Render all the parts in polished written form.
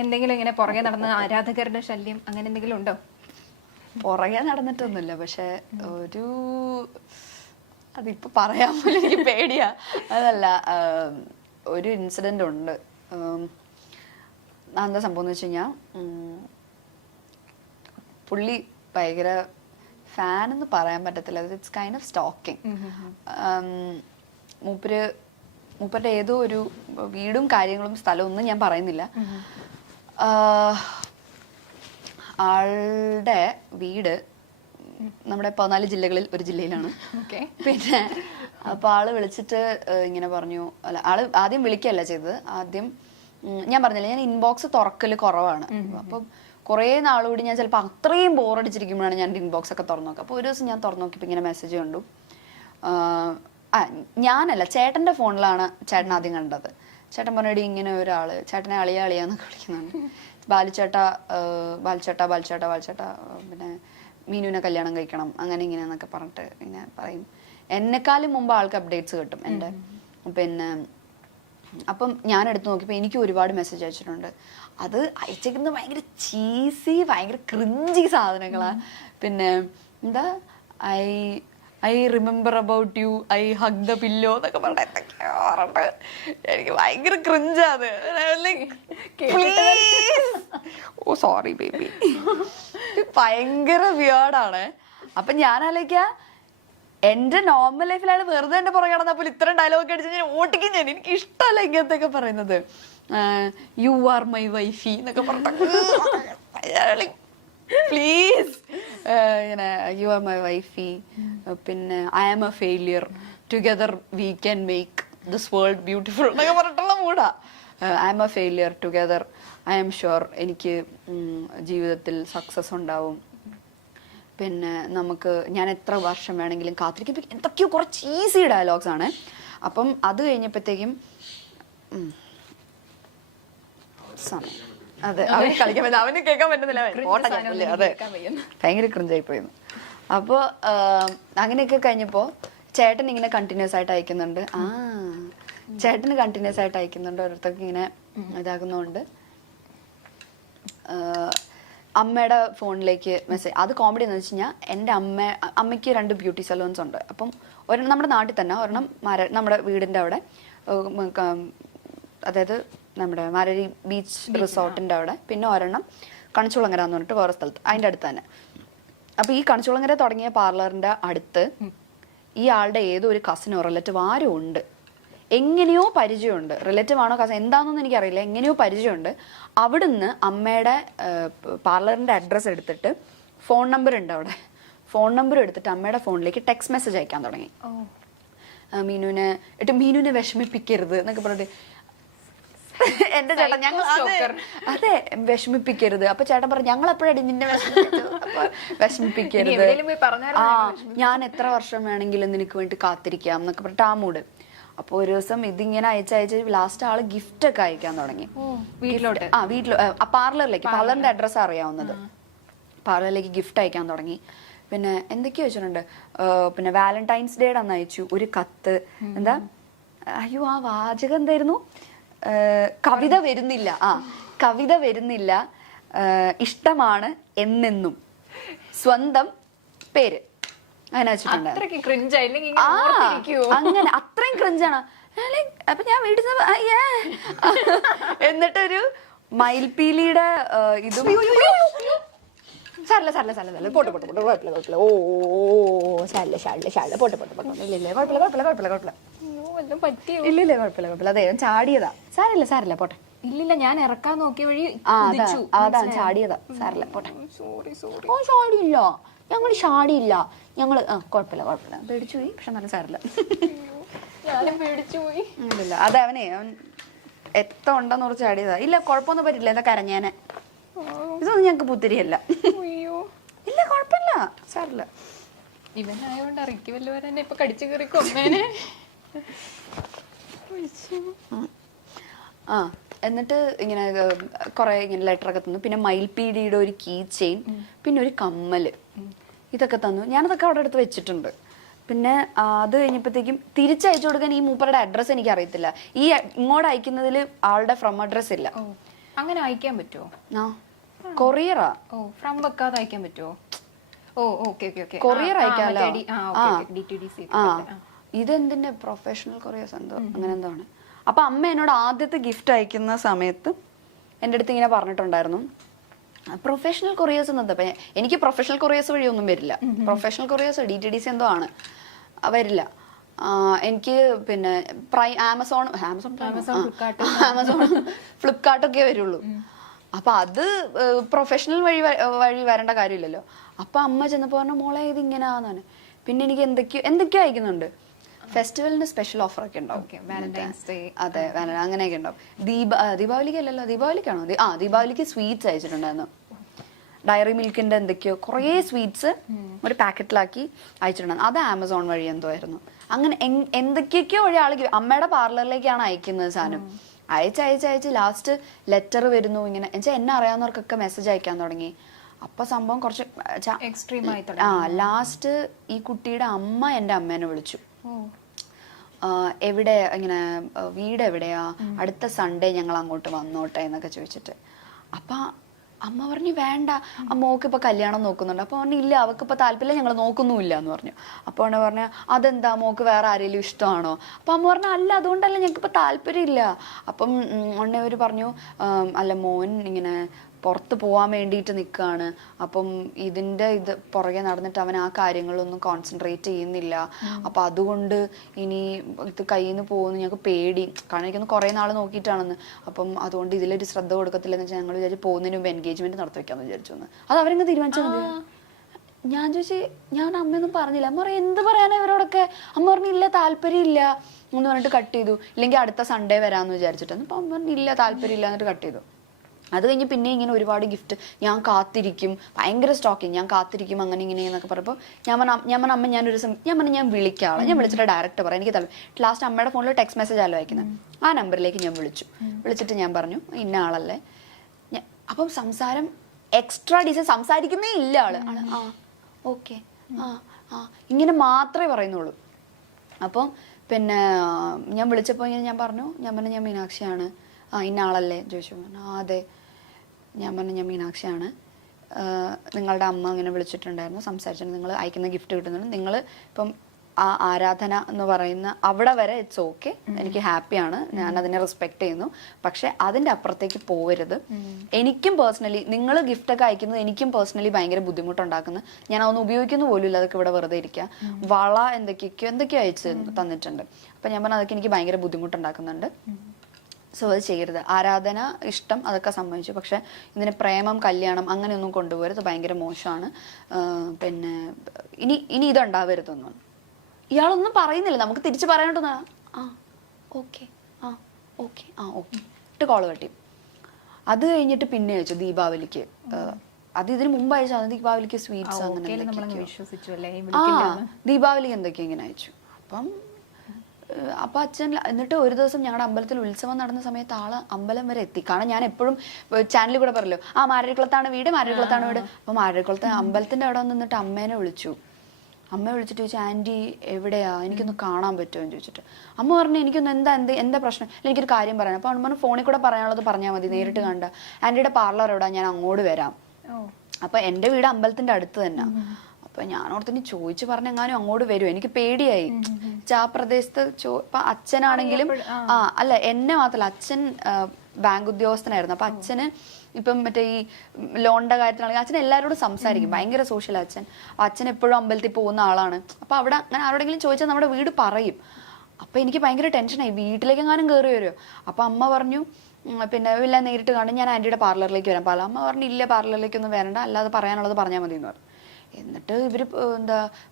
എന്തെങ്കിലും ഇങ്ങനെ പുറകെ നടന്ന ആരാധകരുടെ ശല്യം അങ്ങനെ എന്തെങ്കിലും ഉണ്ടോ? പുറകെ നടന്നിട്ടൊന്നുമില്ല, പക്ഷെ ഒരു അതിപ്പോ പറയാൻ പോലും എനിക്ക് പേടിയാ. അതല്ല, ഒരു ഇൻസിഡന്റ് ഉണ്ട്. എന്താ സംഭവം എന്ന് വെച്ച് കഴിഞ്ഞാൽ, പുള്ളി ഭയങ്കര ഫാൻ എന്ന് പറയാൻ പറ്റത്തില്ല, ഇറ്റ്സ് കൈൻഡ് ഓഫ് സ്റ്റോക്കിംഗ്. മൂപ്പരുടെ ഏതോ ഒരു വീടും കാര്യങ്ങളും സ്ഥലവും ഒന്നും ഞാൻ പറയുന്നില്ല. ആളുടെ വീട് നമ്മുടെ 14 ജില്ലകളിൽ ഒരു ജില്ലയിലാണ്. പിന്നെ അപ്പൊ ആള് വിളിച്ചിട്ട് ഇങ്ങനെ പറഞ്ഞു, അല്ല ആള് ആദ്യം വിളിക്കല്ല ചെയ്തത്, ആദ്യം ഞാൻ പറഞ്ഞില്ല, ഞാൻ ഇൻബോക്സ് തുറക്കല് കുറവാണ്. അപ്പൊ കുറെ നാളുകൂടി ഞാൻ ചിലപ്പോൾ അത്രയും ബോറടിച്ചിരിക്കുമ്പോഴാണ് ഞാൻ ഇൻബോക്സ് ഒക്കെ തുറന്നു നോക്കുക. അപ്പൊ ഒരു ദിവസം ഞാൻ തുറന്നു നോക്കിയപ്പോൾ ഇങ്ങനെ മെസ്സേജ് കണ്ടു. ഞാനല്ല, ചേട്ടന്റെ ഫോണിലാണ് ചേട്ടൻ ആദ്യം കണ്ടത്. ചേട്ടൻ പറഞ്ഞിട്ട് ഇങ്ങനെ ഒരാള് ചേട്ടനെ അളിയാന്നൊക്കെ വിളിക്കുന്നുണ്ട്. ബാലിച്ചേട്ടാ പിന്നെ മീനുവിനെ കല്യാണം കഴിക്കണം അങ്ങനെ ഇങ്ങനെയെന്നൊക്കെ പറഞ്ഞിട്ട് ഇങ്ങനെ പറയും. എന്നെക്കാളും മുമ്പ് ആൾക്ക് അപ്ഡേറ്റ്സ് കിട്ടും എൻ്റെ. പിന്നെ അപ്പം ഞാൻ എടുത്ത് നോക്കിയപ്പോൾ എനിക്ക് ഒരുപാട് മെസ്സേജ് അയച്ചിട്ടുണ്ട്. അത് അയച്ചേക്കുന്നത് ഭയങ്കര ചീസി, ഭയങ്കര ക്രിഞ്ചി സാധനങ്ങളാ. പിന്നെ എന്താ I remember about you, I hug the pillow എന്നൊക്കെ പറഞ്ഞിട്ട് എന്തൊക്കെയോ പറഞ്ഞിട്ട് എനിക്ക് ഭയങ്കര ക്രിഞ്ചാത്. ഓ സോറി ബേബി, ഭയങ്കര വിയേർഡാണ്. അപ്പൊ ഞാൻ ആലോചിക്കുക, എന്റെ നോർമൽ ലൈഫിൽ അയാൾ വെറുതെ എന്റെ പുറകെ നടന്നപ്പോൾ ഇത്രയും ഡയലോഗ് അടിച്ച് ഞാൻ ഓട്ടിക്കും. എനിക്ക് ഇഷ്ടമല്ല ഇങ്ങനത്തെയൊക്കെ പറയുന്നത്. യു ആർ മൈ വൈഫി എന്നൊക്കെ പറഞ്ഞ പ്ലീസ്, ഇങ്ങനെ യു ആർ മൈ വൈഫി, പിന്നെ I am a failure, together we can make this world beautiful എന്നൊക്കെ പറഞ്ഞിട്ടുള്ള മൂടാ. I am a failure, together I am sure എനിക്ക് ജീവിതത്തിൽ സക്സസ് ഉണ്ടാവും. പിന്നെ നമുക്ക് ഞാൻ എത്ര വർഷം വേണമെങ്കിലും കാത്തിരിക്കും. എന്തൊക്കെയോ കുറച്ച് ഈസി ഡയലോഗ്സ് ആണ്. അപ്പം അത് കഴിഞ്ഞപ്പോഴത്തേക്കും സമയം, അതെ അവന് കളിക്കാൻ പറ്റില്ല, അവന് കേൾക്കാൻ പറ്റുന്നില്ല. അതെ, ഭയങ്കര ക്രിഞ്ചായി പോയിരുന്നു. അപ്പോൾ അങ്ങനെയൊക്കെ കഴിഞ്ഞപ്പോൾ ചേട്ടൻ ഇങ്ങനെ കണ്ടിന്യൂസ് ആയിട്ട് അയക്കുന്നുണ്ട്. ചേട്ടന് കണ്ടിന്യൂസ് ആയിട്ട് അയക്കുന്നുണ്ട്, ഓരോരുത്തർക്ക് ഇങ്ങനെ ഇതാകുന്നതുകൊണ്ട് അമ്മയുടെ ഫോണിലേക്ക് മെസ്സേജ്. അത് കോമഡി എന്ന് വെച്ച് കഴിഞ്ഞാൽ, എൻ്റെ അമ്മയ്ക്ക് 2 ബ്യൂട്ടി സലൂൺസ് ഉണ്ട്. അപ്പം ഒരെണ്ണം നമ്മുടെ നാട്ടിൽ തന്നെ, ഒരെണ്ണം നമ്മുടെ വീടിൻ്റെ അവിടെ, അതായത് നമ്മുടെ മാരരി ബീച്ച് റിസോർട്ടിൻ്റെ അവിടെ, പിന്നെ ഒരെണ്ണം കണിച്ചുളങ്ങര എന്ന് പറഞ്ഞിട്ട് വേറെ സ്ഥലത്ത്, അതിൻ്റെ അടുത്ത് തന്നെ. അപ്പോൾ ഈ കണിച്ചുളങ്ങര തുടങ്ങിയ പാർലറിൻ്റെ അടുത്ത് ഈ ആളുടെ ഏതോ ഒരു കസിനോ റിലേറ്റീവ് ആരും ഉണ്ട്. എങ്ങനെയോ പരിചയമുണ്ട്, റിലേറ്റീവ് ആണോ കസിൻ എന്താണെന്നൊന്നും എനിക്കറിയില്ല, എങ്ങനെയോ പരിചയമുണ്ട്. അവിടുന്ന് അമ്മയുടെ പാർലറിൻ്റെ അഡ്രസ്സ് എടുത്തിട്ട്, ഫോൺ നമ്പർ ഉണ്ട് അവിടെ, ഫോൺ നമ്പർ എടുത്തിട്ട് അമ്മയുടെ ഫോണിലേക്ക് ടെക്സ്റ്റ് മെസ്സേജ് അയക്കാൻ തുടങ്ങി. മീനുവിനെ വിഷമിപ്പിക്കരുത് എന്നൊക്കെ പറഞ്ഞിട്ട് എന്റെ ചേട്ടൻ, ഞങ്ങൾ അതെ വിഷമിപ്പിക്കരുത്. അപ്പൊ ചേട്ടൻ പറഞ്ഞു, ഞങ്ങൾ എപ്പോഴാണ് നിന്നെ വിഷമിപ്പിക്കരുത്, ഞാൻ എത്ര വർഷം വേണമെങ്കിലും നിനക്ക് വേണ്ടി കാത്തിരിക്കാം എന്നൊക്കെ പറഞ്ഞിട്ട് ആ മൂഡ്. അപ്പൊ ഒരു ദിവസം ഇതിങ്ങനെ അയച്ച് ലാസ്റ്റ് ആള് ഗിഫ്റ്റ് ഒക്കെ അയക്കാൻ തുടങ്ങി വീട്ടിലോട്ട്. പാർലറിന്റെ അഡ്രസ്സ് അറിയാവുന്നത്, പാർലറിലേക്ക് ഗിഫ്റ്റ് അയക്കാൻ തുടങ്ങി. പിന്നെ എന്തൊക്കെയോ വെച്ചിട്ടുണ്ട്. പിന്നെ വാലന്റൈൻസ് ഡേയുടെ അന്ന് അയച്ചു ഒരു കത്ത്. എന്താ, അയ്യോ ആ വാചകം എന്തായിരുന്നു, കവിത വരുന്നില്ല, ഇഷ്ടമാണ് എന്നെന്നും, സ്വന്തം പേര്, അങ്ങനെ വെച്ചിട്ടുണ്ട്. അങ്ങനെ അത്രയും ക്രിഞ്ചാണ്. അപ്പൊ ഞാൻ വീട്ടിൽ എന്നിട്ടൊരു മയിൽപീലിയുടെ ഇതും, അതെ ചാടിയതാ, സാരില്ല പോട്ടെ. ഇല്ലില്ല, ഞാൻ ഇറക്കാൻ നോക്കിയ വഴി അതാ ചാടിയതാ, സാരില്ല പോട്ടെ. ചാടിയില്ല, ഞങ്ങൾ ചാടിയില്ല, ഞങ്ങള് കുഴപ്പമില്ല, പേടിച്ചു പോയി, പക്ഷെ നല്ല സാരില്ല. ഇല്ല, അതെ അവൻ എത്ര ഉണ്ടെന്ന് കുറച്ച് ചാടിയതാ. ഇല്ല കുഴപ്പമൊന്നും പറ്റില്ല, എന്താ കരഞ്ഞാനെ, ഇതൊന്നും ഞങ്ങക്ക് പുത്തിരിയല്ല. ഇല്ല കുഴപ്പമില്ല, സാരില്ല. ഇവനായോണ്ട് ഇറക്കി വല്ലവരെ ഇപ്പൊ കടിച്ചു കയറി കൊന്നേനെ. എന്നിട്ട് ഇങ്ങനെ കുറെ ഇങ്ങനെ ലെറ്റർ ഒക്കെ തന്നു. പിന്നെ മയിൽപീടിയുടെ ഒരു കീ ചെയിൻ, പിന്നെ ഒരു കമ്മല്, ഇതൊക്കെ തന്നു. ഞാനതൊക്കെ അവിടെ അടുത്ത് വെച്ചിട്ടുണ്ട്. പിന്നെ അത് കഴിഞ്ഞപ്പോഴത്തേക്കും തിരിച്ചയച്ചു കൊടുക്കാൻ ഈ മൂപ്പറുടെ അഡ്രസ്സ് എനിക്ക് അറിയത്തില്ല. ഈ ഇങ്ങോട്ട് അയക്കുന്നതിൽ ആളുടെ ഫ്രം അഡ്രസ് ഇല്ല. അങ്ങനെ അയക്കാൻ പറ്റുമോ? കൊറിയറാ. ഓ, ഫ്രം വെക്കാതെ അയക്കാൻ പറ്റുമോ? Oh, okay okay okay. Courier അയക്കാമല്ലോ. ഇതെന്തിന്റെ പ്രൊഫഷണൽ കൊറിയേഴ്സ് എന്തോ അങ്ങനെ എന്തോ ആണ്. അപ്പൊ അമ്മ എന്നോട് ആദ്യത്തെ ഗിഫ്റ്റ് അയക്കുന്ന സമയത്ത് എൻ്റെ അടുത്ത് ഇങ്ങനെ പറഞ്ഞിട്ടുണ്ടായിരുന്നു, പ്രൊഫഷണൽ കൊറിയേഴ്സ് എന്നത്. എനിക്ക് പ്രൊഫഷണൽ കൊറിയേഴ്സ് വഴി ഒന്നും വരില്ല. പ്രൊഫഷണൽ കൊറിയേഴ്സ് DTDC എന്തോ ആണ്, വരില്ല. എനിക്ക് പിന്നെ ആമസോൺ ഫ്ലിപ്കാർട്ടൊക്കെ വരുള്ളൂ. അപ്പൊ അത് പ്രൊഫഷണൽ വഴി വരേണ്ട കാര്യമില്ലല്ലോ. അപ്പൊ അമ്മ ചെന്നപ്പോ പറഞ്ഞു, മോളെ ഇത് ഇങ്ങനെയാന്നാണ്. പിന്നെ എനിക്ക് എന്തൊക്കെയോ അയക്കുന്നുണ്ട്. ഫെസ്റ്റിവലിന്റെ സ്പെഷ്യൽ ഓഫർ ഒക്കെ ഉണ്ടാവും. അതെ, അങ്ങനെയൊക്കെ ഉണ്ടാവും. ദീപാവലിക്ക് അല്ലല്ലോ, ദീപാവലിക്കാണോ? ദീപാവലിക്ക് സ്വീറ്റ്സ് അയച്ചിട്ടുണ്ടായിരുന്നു. ഡയറി മിൽക്കിന്റെ എന്തൊക്കെയോ കുറേ സ്വീറ്റ്സ് ഒരു പാക്കറ്റിലാക്കി അയച്ചിട്ടുണ്ടായിരുന്നു. അത് ആമസോൺ വഴി എന്തോ ആയിരുന്നു. അങ്ങനെ എന്തൊക്കെയൊക്കെയോ വഴി ആൾക്ക് അമ്മയുടെ പാർലറിലേക്കാണ് അയക്കുന്നത് സാധനം. അയച്ച് ലാസ്റ്റ് ലെറ്റർ വരുന്നു. ഇങ്ങനെ എന്നുവെച്ചാൽ എന്നെ അറിയാവുന്നവർക്കൊക്കെ മെസ്സേജ് അയക്കാൻ തുടങ്ങി. അപ്പൊ സംഭവം കുറച്ച് എക്സ്ട്രീം ആയി. ലാസ്റ്റ് ഈ കുട്ടിയുടെ അമ്മ എൻ്റെ അമ്മേനെ വിളിച്ചു. എവിടെ ഇങ്ങനെ വീട് എവിടെയാ, അടുത്ത സൺഡേ ഞങ്ങൾ അങ്ങോട്ട് വന്നോട്ടെ എന്നൊക്കെ ചോദിച്ചിട്ട്. അപ്പൊ അമ്മ പറഞ്ഞു വേണ്ട, മോക്ക് ഇപ്പൊ കല്യാണം നോക്കുന്നുണ്ട്. അപ്പൊ പറഞ്ഞു ഇല്ല, അവൾക്ക് ഇപ്പൊ താല്പര്യം, ഞങ്ങൾ നോക്കുന്നുമില്ല എന്ന് പറഞ്ഞു. അപ്പൊ അവനെ പറഞ്ഞു അതെന്താ, മോക്ക് വേറെ ആരെങ്കിലും ഇഷ്ടമാണോ? അപ്പൊ അമ്മ പറഞ്ഞു അല്ല, അതുകൊണ്ടല്ല, ഞങ്ങൾക്ക് ഇപ്പൊ താല്പര്യം ഇല്ല. അപ്പം അവര് പറഞ്ഞു അല്ല, മോൻ ഇങ്ങനെ പുറത്ത് പോവാൻ വേണ്ടിയിട്ട് നിൽക്കുകയാണ്. അപ്പം ഇത് പുറകെ നടന്നിട്ട് അവൻ ആ കാര്യങ്ങളൊന്നും കോൺസെൻട്രേറ്റ് ചെയ്യുന്നില്ല. അപ്പൊ അതുകൊണ്ട് ഇനി ഇത് കയ്യിൽ നിന്ന് പോകുന്നു ഞങ്ങൾക്ക് പേടി. കാരണം എനിക്കൊന്ന് കുറേ നാൾ നോക്കിയിട്ടാണെന്ന്. അപ്പം അതുകൊണ്ട് ഇതിലൊരു ശ്രദ്ധ കൊടുക്കത്തില്ലെന്ന് വെച്ചാൽ ഞങ്ങൾ വിചാരിച്ചു പോകുന്നതിന് മുമ്പ് എൻഗേജ്മെന്റ് നടത്തി വെക്കാന്ന് വിചാരിച്ചു. അത് അവരെങ്ങ് തീരുമാനിച്ചാൽ മതി. ഞാൻ ചോദിച്ചു, ഞാൻ അമ്മയൊന്നും പറഞ്ഞില്ല. അമ്മ പറയും എന്ത് പറയാനാ ഇവരോടൊക്കെ? അമ്മ പറഞ്ഞില്ല, താല്പര്യം ഇല്ല എന്ന് പറഞ്ഞിട്ട് കട്ട് ചെയ്തു. ഇല്ലെങ്കിൽ അടുത്ത സൺഡേ വരാമെന്ന് വിചാരിച്ചിട്ടാണ്. അപ്പൊ അമ്മ പറഞ്ഞില്ല, താല്പര്യം ഇല്ല എന്നിട്ട് കട്ട് ചെയ്തു. അത് കഴിഞ്ഞ് പിന്നെ ഇങ്ങനെ ഒരുപാട് ഗിഫ്റ്റ്, ഞാൻ കാത്തിരിക്കും, ഭയങ്കര സ്റ്റോക്കിങ്, ഞാൻ കാത്തിരിക്കും അങ്ങനെ ഇങ്ങനെ എന്നൊക്കെ പറഞ്ഞപ്പോൾ ഞാൻ അമ്മ ഞാൻ വിളിക്കാം, ഞാൻ വിളിച്ചിട്ട് ഡയറക്റ്റ് പറയാം എനിക്ക് താല്പര്യം. ലാസ്റ്റ് അമ്മയുടെ ഫോണിൽ ടെക്സ്റ്റ് മെസ്സേജ് ആലോ അയക്കുന്നത്. ആ നമ്പറിലേക്ക് ഞാൻ വിളിച്ചിട്ട് ഞാൻ പറഞ്ഞു ഇന്ന ആളല്ലേ. അപ്പം സംസാരം എക്സ്ട്രാ ഡീസൽ, സംസാരിക്കുന്നേ ഇല്ല ആള്. ഓക്കെ ഇങ്ങനെ മാത്രമേ പറയുന്നുള്ളൂ. അപ്പം പിന്നെ ഞാൻ വിളിച്ചപ്പോൾ ഇങ്ങനെ ഞാൻ പറഞ്ഞു ഞാൻ മീനാക്ഷിയാണ്. ഇന്ന ആളല്ലേ ചോദിച്ചു. അതെ. ഞാൻ പറഞ്ഞു ഞാൻ മീനാക്ഷിയാണ്, നിങ്ങളുടെ അമ്മ അങ്ങനെ വിളിച്ചിട്ടുണ്ടായിരുന്നു, സംസാരിച്ചിട്ടുണ്ട്, നിങ്ങൾ അയക്കുന്ന ഗിഫ്റ്റ് കിട്ടുന്നുണ്ട്, നിങ്ങൾ ഇപ്പം ആ ആരാധന എന്ന് പറയുന്ന അവിടെ വരെ ഇറ്റ്സ് ഓക്കെ, എനിക്ക് ഹാപ്പിയാണ്, ഞാൻ അതിനെ റെസ്പെക്ട് ചെയ്യുന്നു. പക്ഷെ അതിൻ്റെ അപ്പുറത്തേക്ക് പോകരുത്. എനിക്കും പേഴ്സണലി നിങ്ങൾ ഗിഫ്റ്റൊക്കെ അയക്കുന്നത് എനിക്കും പേഴ്സണലി ഭയങ്കര ബുദ്ധിമുട്ടുണ്ടാക്കുന്നു. ഞാൻ അതൊന്നും ഉപയോഗിക്കുന്ന പോലും ഇല്ല, അതൊക്കെ ഇവിടെ വെറുതെ ഇരിക്കുക. വള എന്തൊക്കെയോ അയച്ച് തന്നിട്ടുണ്ട്. അപ്പം ഞാൻ പറഞ്ഞു അതൊക്കെ എനിക്ക് ഭയങ്കര ബുദ്ധിമുട്ടുണ്ടാക്കുന്നുണ്ട്, സോ അത് ചെയ്യരുത്. ആരാധന, ഇഷ്ടം അതൊക്കെ സമ്മതിച്ചു, പക്ഷെ ഇതിന് പ്രേമം, കല്യാണം അങ്ങനെയൊന്നും കൊണ്ടുപോകരുത്, ഭയങ്കര മോശമാണ്. പിന്നെ ഇനി ഇതുണ്ടാവരുതൊന്നും. ഇയാളൊന്നും പറയുന്നില്ല, നമുക്ക് തിരിച്ച് പറയാനോട്ടൊന്നാ ഓക്കെ ഓക്കെ ഇട്ട് കോള് കട്ടി. അത് കഴിഞ്ഞിട്ട് പിന്നെ അയച്ചു ദീപാവലിക്ക്. അത് ഇതിന് മുമ്പ് അയച്ചു, ദീപാവലിക്ക് സ്വീറ്റ്സ് അങ്ങനെ ദീപാവലിക്ക് എന്തൊക്കെയാ ഇങ്ങനെ അയച്ചു. അപ്പം അച്ഛൻ എന്നിട്ട് ഒരു ദിവസം ഞങ്ങളുടെ അമ്പലത്തിൽ ഉത്സവം നടന്ന സമയത്ത് ആള് അമ്പലം വരെ എത്തി. കാരണം ഞാൻ എപ്പോഴും ചാനലിൽ കൂടെ പറയല്ലോ മാരരിക്കുളത്താണ് വീട്. അപ്പൊ മാരരിക്കുളത്ത് അമ്പലത്തിന്റെ അവിടെ നിന്നിട്ട് അമ്മേനെ വിളിച്ചു. അമ്മ വിളിച്ചിട്ട് ചോദിച്ചു ആന്റി എവിടെയാ, എനിക്കൊന്ന് കാണാൻ പറ്റുമോ എന്ന് ചോദിച്ചിട്ട്. അമ്മ പറഞ്ഞു എനിക്കൊന്ന് എന്താ പ്രശ്നം, എനിക്കൊരു കാര്യം പറയാം. അപ്പൊ അമ്മ ഫോണിൽ കൂടെ പറയാനുള്ളത് പറഞ്ഞാൽ മതി, നേരിട്ട് കണ്ട. ആന്റിയുടെ പാർലർ എവിടാ, ഞാൻ അങ്ങോട്ട് വരാം. അപ്പൊ എന്റെ വീട് അമ്പലത്തിന്റെ അടുത്ത് തന്നെ. അപ്പൊ ഞാൻ ഓർത്തിന് ചോദിച്ചു പറഞ്ഞെങ്ങാനും അങ്ങോട്ട് വരും. എനിക്ക് പേടിയായി. ആ പ്രദേശത്ത് ഇപ്പൊ അച്ഛനാണെങ്കിലും അല്ല എന്നെ മാത്രല്ല, അച്ഛൻ ബാങ്ക് ഉദ്യോഗസ്ഥനായിരുന്നു. അപ്പൊ അച്ഛന് ഇപ്പം മറ്റേ ഈ ലോണിന്റെ കാര്യത്തിലാണെങ്കിൽ അച്ഛൻ എല്ലാവരോടും സംസാരിക്കും, ഭയങ്കര സോഷ്യൽ അച്ഛൻ. അച്ഛൻ എപ്പോഴും അമ്പലത്തിൽ പോകുന്ന ആളാണ്. അപ്പൊ അവിടെ അങ്ങനെ ആരോടെങ്കിലും ചോദിച്ചാൽ നമ്മുടെ വീട് പറയും. അപ്പൊ എനിക്ക് ഭയങ്കര ടെൻഷനായി, വീട്ടിലേക്കെങ്ങാനും കയറി വരുമോ. അപ്പൊ അമ്മ പറഞ്ഞു പിന്നെ ഇല്ല, നേരിട്ട് കാണും, ഞാൻ ആന്റിയുടെ പാർലറിലേക്ക് വരാം. അമ്മ പറഞ്ഞു ഇല്ല, പാർലറിലേക്കൊന്നും വരണ്ട, അല്ലാതെ പറയാനുള്ളത് പറഞ്ഞാൽ മതി എന്ന് പറഞ്ഞു. എന്നിട്ട് ഇവര്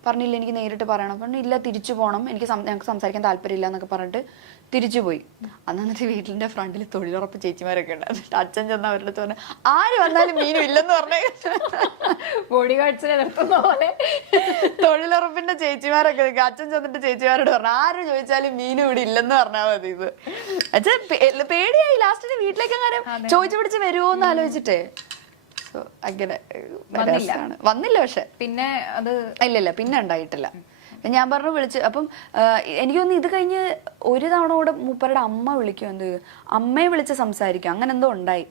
പറഞ്ഞില്ല എനിക്ക് നേരിട്ട് പറയണം. പറഞ്ഞു ഇല്ല, തിരിച്ചു പോകണം, ഞങ്ങൾക്ക് സംസാരിക്കാൻ താല്പര്യമില്ല എന്നൊക്കെ പറഞ്ഞിട്ട് തിരിച്ചു പോയി. എന്നിട്ട് വീട്ടിന്റെ ഫ്രണ്ടിൽ തൊഴിലുറപ്പ് ചേച്ചിമാരൊക്കെ ഉണ്ട്. എന്നിട്ട് അച്ഛൻ ചെന്ന് അവരുടെ അടുത്ത് പറഞ്ഞു ആര് വന്നാലും മീനും ഇല്ലെന്ന് പറഞ്ഞേ. ബോഡി ഗാർഡ്സിനെ നിർത്തുന്ന പോലെ തൊഴിലുറപ്പിന്റെ ചേച്ചിമാരൊക്കെ അച്ഛൻ ചെന്നിട്ട് ചേച്ചിമാരോട് പറഞ്ഞു ആര് ചോദിച്ചാലും മീനും ഇവിടെ ഇല്ലെന്ന് പറഞ്ഞാൽ മതി. ഇത് അച്ഛൻ പേടിയായി. ലാസ്റ്റിന് വീട്ടിലേക്ക് അങ്ങനെ ചോദിച്ചു പിടിച്ച് വരുമോ എന്ന് ആലോചിച്ചിട്ടേ അങ്ങനെ വന്നില്ല. പക്ഷെ പിന്നെ അത് ഇല്ല പിന്നെ ഉണ്ടായിട്ടില്ല. ഞാൻ പറഞ്ഞു വിളിച്ച്. അപ്പം എനിക്ക് തോന്നുന്നു ഇത് കഴിഞ്ഞ് ഒരു തവണ കൂടെ മൂപ്പരുടെ അമ്മ വിളിക്കും, എന്ത് അമ്മയെ വിളിച്ച് സംസാരിക്കും, അങ്ങനെ എന്തോ ഉണ്ടായി.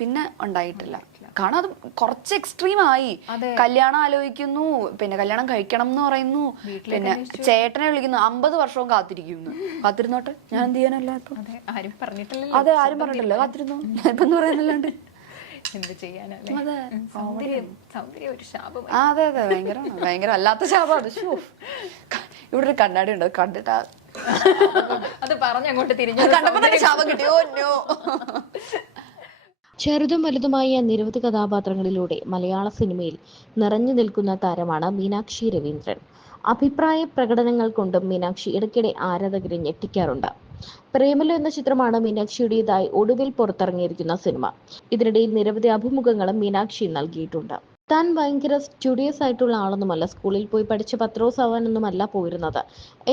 പിന്നെ ഉണ്ടായിട്ടില്ല. കാരണം അത് കുറച്ച് എക്സ്ട്രീം ആയി. കല്യാണം ആലോചിക്കുന്നു, പിന്നെ കല്യാണം കഴിക്കണം എന്ന് പറയുന്നു, പിന്നെ ചേട്ടനെ വിളിക്കുന്നു, 50 വർഷവും കാത്തിരിക്കുന്നു. കാത്തിരുന്നോട്ടെ, ഞാൻ എന്ത് ചെയ്യാനല്ല ഇപ്പൊ. അതെ, ആരും പറഞ്ഞിട്ടില്ല. കാത്തിരുന്നു ഇപ്പൊ എന്ന് പറയാനല്ലാണ്ട് എന്ത് ചെയ്യാനല്ലേ. അതെ, സൗന്ദര്യം ഒരു ശാപം. അതെ അതെ, ഭയങ്കര അല്ലാത്ത ശാപം അത്. ഇവിടെ ഒരു കണ്ണാടി ഉണ്ട്, കണ്ടിട്ടാ അത് പറഞ്ഞങ്ങോട്ട് തിരിഞ്ഞു കണ്ടപ്പോ തന്നെ ശാപം കിട്ടിയോ. ചെറുതും വലുതുമായ നിരവധി കഥാപാത്രങ്ങളിലൂടെ മലയാള സിനിമയിൽ നിറഞ്ഞു നിൽക്കുന്ന താരമാണ് മീനാക്ഷി രവീന്ദ്രൻ. അഭിപ്രായ പ്രകടനങ്ങൾ കൊണ്ടും മീനാക്ഷി ഇടയ്ക്കിടെ ആരാധകരെ ഞെട്ടിക്കാറുണ്ട്. പ്രേമലു എന്ന ചിത്രമാണ് മീനാക്ഷിയുടേതായി ഒടുവിൽ പുറത്തിറങ്ങിയിരിക്കുന്ന സിനിമ. ഇതിനിടയിൽ നിരവധി അഭിമുഖങ്ങളും മീനാക്ഷി നൽകിയിട്ടുണ്ട്. താൻ ഭയങ്കര സ്റ്റുഡിയസ് ആയിട്ടുള്ള ആളൊന്നുമല്ല, സ്കൂളിൽ പോയി പഠിച്ച് പത്രോസ് ആവാനൊന്നുമല്ല പോയിരുന്നത്,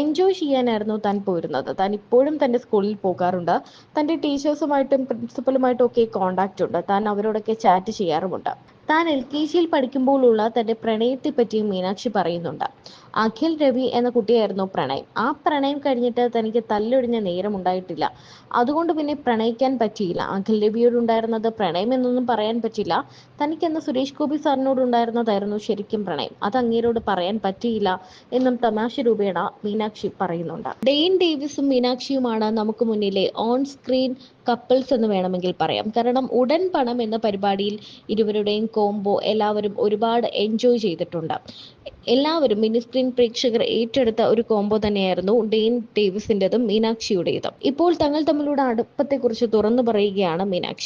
എൻജോയ് ചെയ്യാനായിരുന്നു താൻ പോയിരുന്നത്. താൻ ഇപ്പോഴും തൻ്റെ സ്കൂളിൽ പോകാറുണ്ട്. തൻ്റെ ടീച്ചേഴ്സുമായിട്ടും പ്രിൻസിപ്പലുമായിട്ടും ഒക്കെ കോണ്ടാക്റ്റ് ഉണ്ട്. താൻ അവരോടൊക്കെ ചാറ്റ് ചെയ്യാറുമുണ്ട്. താൻ LKG പഠിക്കുമ്പോഴുള്ള തൻ്റെ പ്രണയത്തെ പറ്റിയും മീനാക്ഷി പറയുന്നുണ്ട്. അഖിൽ രവി എന്ന കുട്ടിയായിരുന്നു പ്രണയം. ആ പ്രണയം കഴിഞ്ഞിട്ട് തനിക്ക് തല്ലൊടിഞ്ഞ നേരം ഉണ്ടായിട്ടില്ല. അതുകൊണ്ട് പിന്നെ പ്രണയിക്കാൻ പറ്റിയില്ല. അഖിൽ രവിയോടുണ്ടായിരുന്നത് പ്രണയം എന്നൊന്നും പറയാൻ പറ്റില്ല. തനിക്കെന്ന് സുരേഷ് ഗോപി സാറിനോടുണ്ടായിരുന്നതായിരുന്നു ശരിക്കും പ്രണയം. അത് അങ്ങേരോട് പറയാൻ പറ്റിയില്ല എന്നും തമാശ രൂപേണ മീനാക്ഷി പറയുന്നുണ്ട്. ഡെയിൻ ഡേവിസും മീനാക്ഷിയുമാണ് നമുക്ക് മുന്നിലെ ഓൺ സ്ക്രീൻ കപ്പിൾസ് എന്ന് വേണമെങ്കിൽ പറയാം. കാരണം ഉടൻ പണം എന്ന പരിപാടിയിൽ ഇരുവരുടെയും കോംബോ എല്ലാവരും ഒരുപാട് എൻജോയ് ചെയ്തിട്ടുണ്ട്. എല്ലാവരും മിനി സ്ക്രീൻ പ്രേക്ഷകർ ഏറ്റെടുത്ത ഒരു കോംബോ തന്നെയായിരുന്നു ഡെയിൻ ഡേവിസിൻ്റെതും മീനാക്ഷിയുടേതും. ഇപ്പോൾ തങ്ങൾ തമ്മിലുള്ള അടുപ്പത്തെക്കുറിച്ച് തുറന്നു പറയുകയാണ് മീനാക്ഷി.